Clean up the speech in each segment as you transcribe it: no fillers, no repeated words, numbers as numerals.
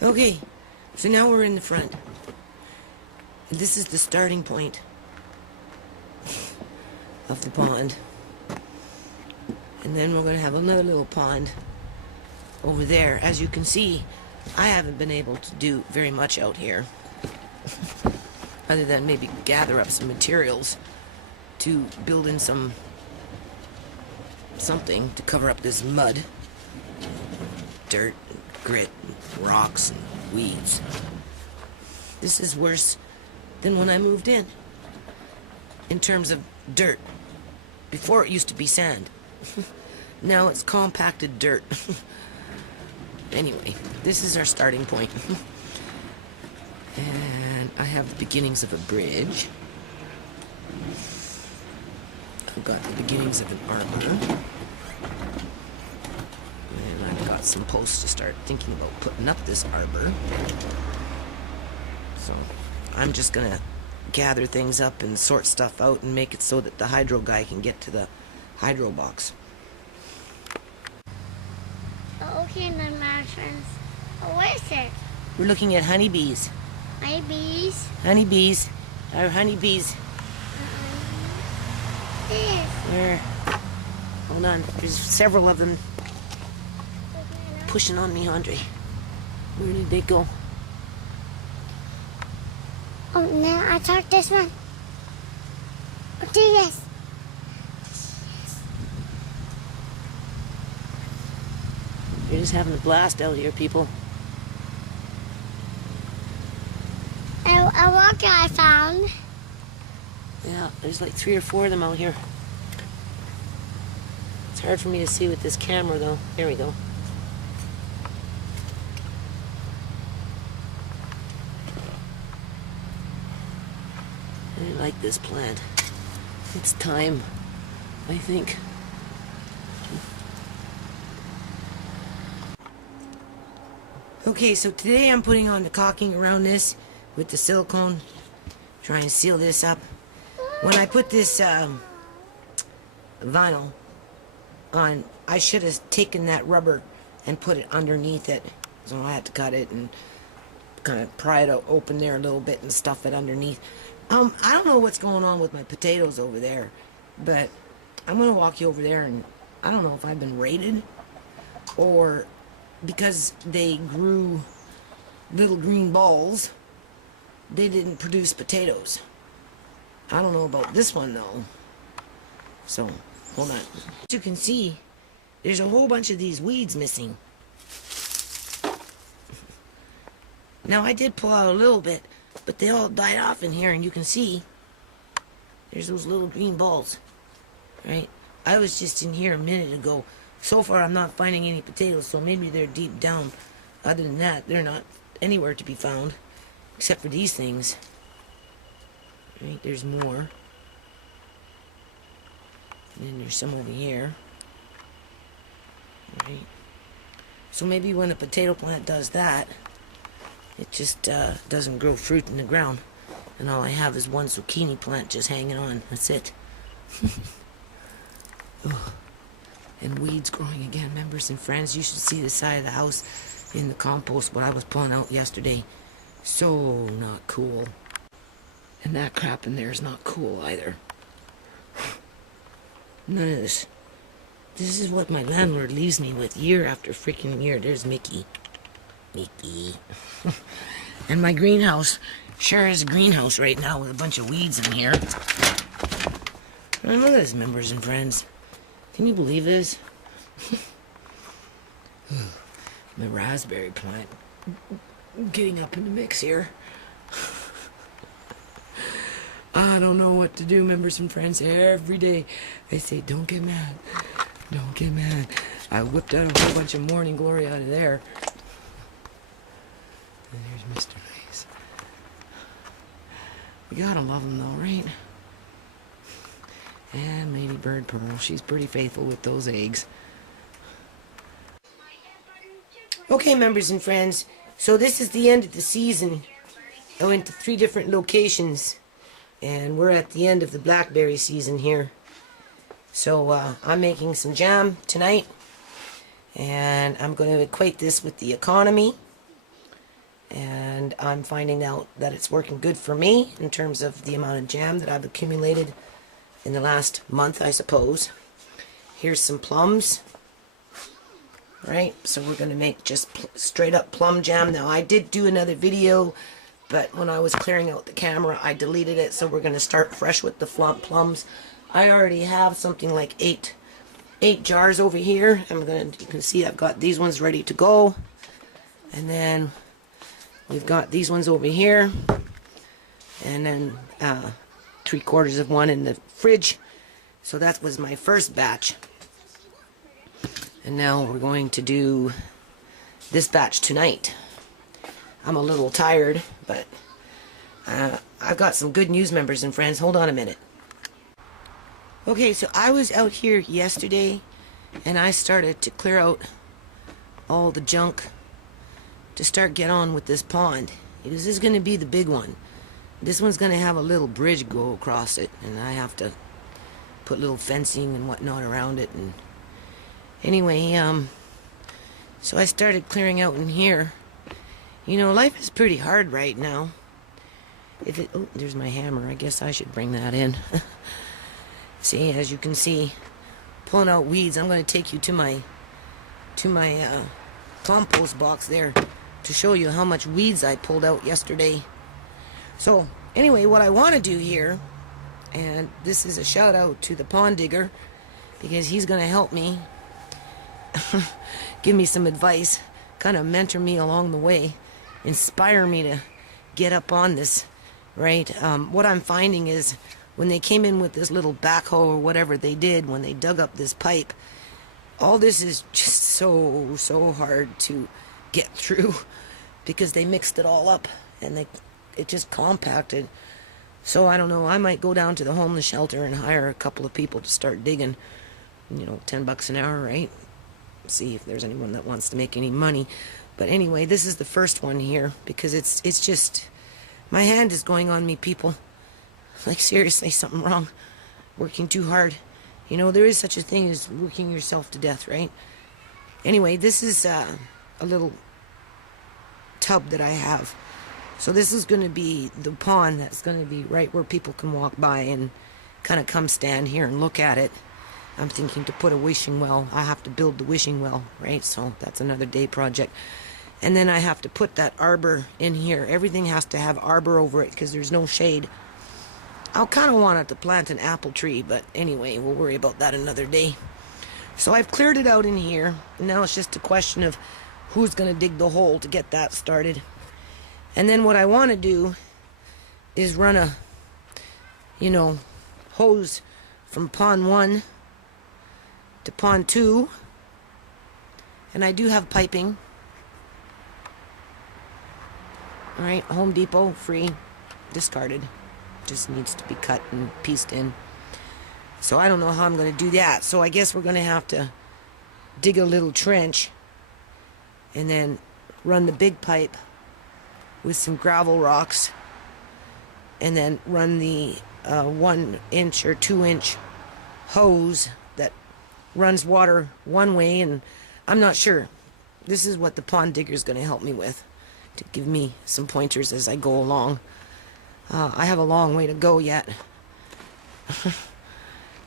Okay, so now we're in the front. This is the starting point of the pond. And then we're going to have another little pond over there. As you can see, I haven't been able to do very much out here. Other than maybe gather up some materials to build in something to cover up this mud. Dirt, and grit, and rocks, and weeds. This is worse than when I moved in terms of dirt. Before it used to be sand. Now it's compacted dirt. Anyway, this is our starting point. And I have the beginnings of a bridge. I've got the beginnings of an arbor. And I've got some posts to start thinking about putting up this arbor. So I'm just gonna gather things up and sort stuff out and make it so that the hydro guy can get to the hydro box. Okay, my friends. What is it? We're looking at honeybees. Honeybees? Honeybees. Our honeybees. This. Hold on. There's several of them pushing on me, Andre. Where did they go? Oh, now I talk this one. Oh, do this. You're just having a blast out here, people. A rock I found. Yeah, there's like 3 or 4 of them out here. It's hard for me to see with this camera, though. There we go. I like this plant. It's time, I think. Okay, so today I'm putting on the caulking around this with the silicone, trying to seal this up. When I put this vinyl on, I should have taken that rubber and put it underneath it. So I had to cut it and kind of pry it open there a little bit and stuff it underneath. I don't know what's going on with my potatoes over there, but I'm going to walk you over there, and I don't know if I've been raided or because they grew little green balls, they didn't produce potatoes. I don't know about this one, though. So, hold on. As you can see, there's a whole bunch of these weeds missing. Now, I did pull out a little bit, but they all died off in here, and you can see there's those little green balls, right? I was just in here a minute ago. So far, I'm not finding any potatoes, so maybe they're deep down. Other than that, they're not anywhere to be found, except for these things. Right, there's more. And then there's some over here. Right. So maybe when a potato plant does that, it just doesn't grow fruit in the ground. And all I have is one zucchini plant just hanging on. That's it. Ugh. And weeds growing again. Members and friends, you should see the side of the house in the compost, what I was pulling out yesterday. So not cool. And that crap in there is not cool either. None of this. This is what my landlord leaves me with year after freaking year. There's Mickey. Mickey. And my greenhouse sure is a greenhouse right now with a bunch of weeds in here. Oh, look at this, members and friends. Can you believe this? My raspberry plant getting up in the mix here. I don't know what to do, members and friends. Every day I say, don't get mad. Don't get mad. I whipped out a whole bunch of morning glory out of there. And there's Mr. Nice. We gotta love him though, right? And Lady Bird Pearl, she's pretty faithful with those eggs. Okay, members and friends, so this is the end of the season. I went to 3 different locations, and we're at the end of the blackberry season here. So I'm making some jam tonight, and I'm going to equate this with the economy. and I'm finding out that it's working good for me in terms of the amount of jam that I've accumulated in the last month, I suppose. Here's some plums, right? So we're going to make just straight up plum jam. Now, I did do another video, but when I was clearing out the camera, I deleted it, so we're going to start fresh with the plums. I already have something like eight jars over here. You can see I've got these ones ready to go. And then we've got these ones over here. And then 3/4 of one in the fridge. So that was my first batch. And now we're going to do this batch tonight. I'm a little tired, but I've got some good news, members and friends. Hold on a minute. Okay, so I was out here yesterday, and I started to clear out all the junk to start get on with this pond. This is going to be the big one. This one's going to have a little bridge go across it, and I have to put little fencing and whatnot around it. And anyway, so I started clearing out in here. You know, life is pretty hard right now. Oh, there's my hammer. I guess I should bring that in. See, as you can see, pulling out weeds. I'm going to take you to my compost box there to show you how much weeds I pulled out yesterday. So anyway, what I want to do here, and this is a shout out to the pond digger, because he's going to help me, give me some advice, kind of mentor me along the way, inspire me to get up on this, right? What I'm finding is, when they came in with this little backhoe or whatever they did, when they dug up this pipe, all this is just so hard to get through, because they mixed it all up and it just compacted. So I don't know, I might go down to the homeless shelter and hire a couple of people to start digging. You know, $10 an hour, right? See if there's anyone that wants to make any money. But anyway, this is the first one here, because it's just, my hand is going on me, people. Like, seriously, something wrong. Working too hard. You know, there is such a thing as working yourself to death, right? Anyway, this is a little tub that I have. So this is going to be the pond that's going to be right where people can walk by and kind of come stand here and look at it. I'm thinking to put a wishing well. I have to build the wishing well, right? So that's another day project. And then I have to put that arbor in here. Everything has to have arbor over it because there's no shade. I kind of wanted to plant an apple tree, but anyway, we'll worry about that another day. So I've cleared it out in here. Now it's just a question of who's going to dig the hole to get that started. And then what I want to do is run a, hose from pond 1 to pond 2. And I do have piping. All right, Home Depot, free, discarded. Just needs to be cut and pieced in. So I don't know how I'm going to do that. So I guess we're going to have to dig a little trench and then run the big pipe with some gravel rocks, and then run the 1 inch or 2 inch hose that runs water one way, and I'm not sure. This is what the pond digger is going to help me with, to give me some pointers as I go along. I have a long way to go yet.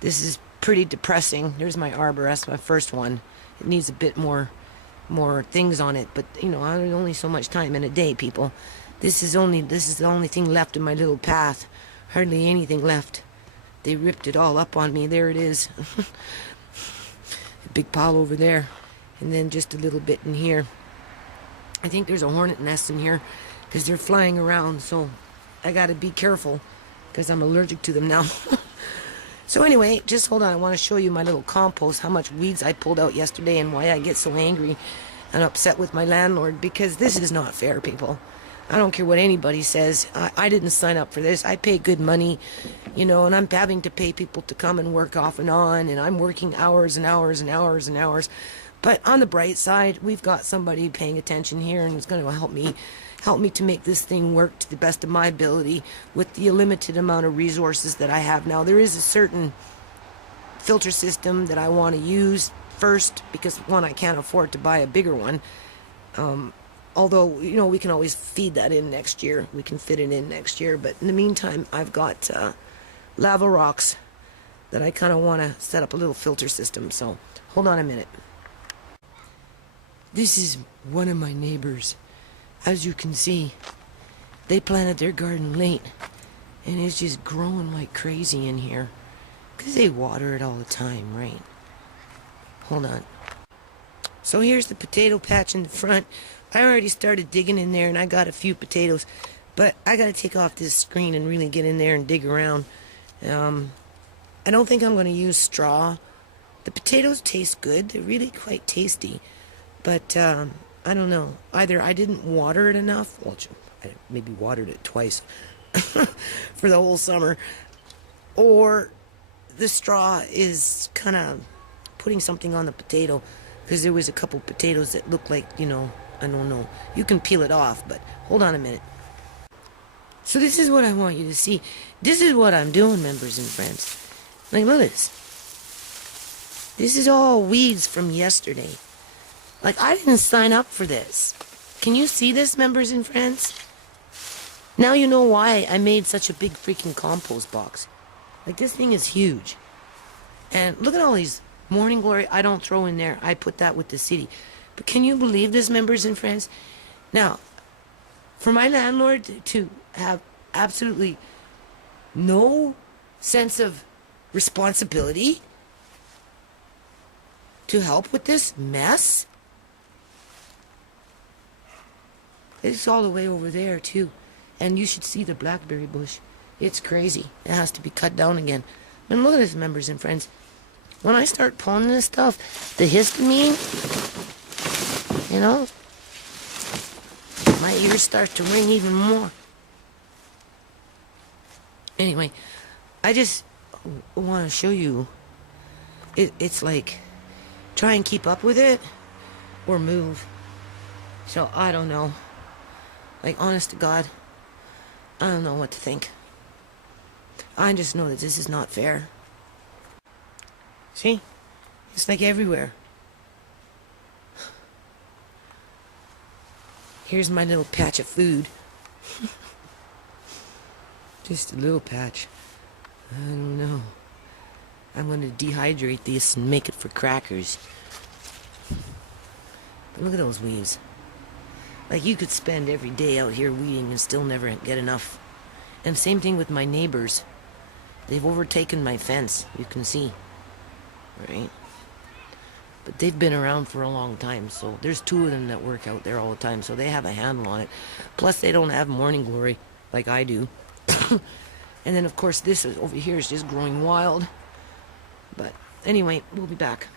This is pretty depressing. There's my arbor. That's my first one. It needs a bit more things on it, but only so much time in a day, people. This is the only thing left in my little path. Hardly anything left. They ripped it all up on me. There it is. A big pile over there, and then just a little bit in here. I think there's a hornet nest in here because they're flying around, so I gotta be careful because I'm allergic to them now. So anyway, just hold on. I want to show you my little compost, how much weeds I pulled out yesterday, and why I get so angry and upset with my landlord, because this is not fair, people. I don't care what anybody says. I didn't sign up for this. I pay good money, and I'm having to pay people to come and work off and on, and I'm working hours and hours and hours and hours. But on the bright side, we've got somebody paying attention here, and it's going to help me to make this thing work to the best of my ability with the limited amount of resources that I have now. There is a certain filter system that I want to use first, because one, I can't afford to buy a bigger one. Although, we can always feed that in next year. We can fit it in next year. But in the meantime, I've got lava rocks that I kind of want to set up a little filter system. So hold on a minute. This is one of my neighbors. As you can see, they planted their garden late. And it's just growing like crazy in here. Because they water it all the time, right? Hold on. So here's the potato patch in the front. I already started digging in there and I got a few potatoes. But I got to take off this screen and really get in there and dig around. I don't think I'm going to use straw. The potatoes taste good. They're really quite tasty. But I don't know. Either I didn't water it enough. Well, I maybe watered it twice for the whole summer. Or the straw is kind of putting something on the potato. Because there was a couple potatoes that looked like, I don't know. You can peel it off, but hold on a minute. So this is what I want you to see. This is what I'm doing, members and friends. Like, look at this. This is all weeds from yesterday. Like, I didn't sign up for this. Can you see this, members and friends? Now you know why I made such a big freaking compost box. Like, this thing is huge. And look at all these morning glory I don't throw in there. I put that with the city. But can you believe this, members and friends? Now, for my landlord to have absolutely no sense of responsibility to help with this mess. It's all the way over there too. And you should see the blackberry bush. It's crazy. It has to be cut down again. And look at this, members and friends. When I start pulling this stuff, the histamine, my ears start to ring even more. Anyway, I just want to show you. It's like, try and keep up with it or move. So I don't know. Like, honest to God, I don't know what to think. I just know that this is not fair. See? It's like everywhere. Here's my little patch of food. Just a little patch. I don't know. I'm going to dehydrate this and make it for crackers. But look at those weeds. Like, you could spend every day out here weeding and still never get enough. And same thing with my neighbors. They've overtaken my fence, you can see. Right? But they've been around for a long time, so there's 2 of them that work out there all the time, so they have a handle on it. Plus, they don't have morning glory like I do. And then, of course, this over here is just growing wild. But anyway, we'll be back.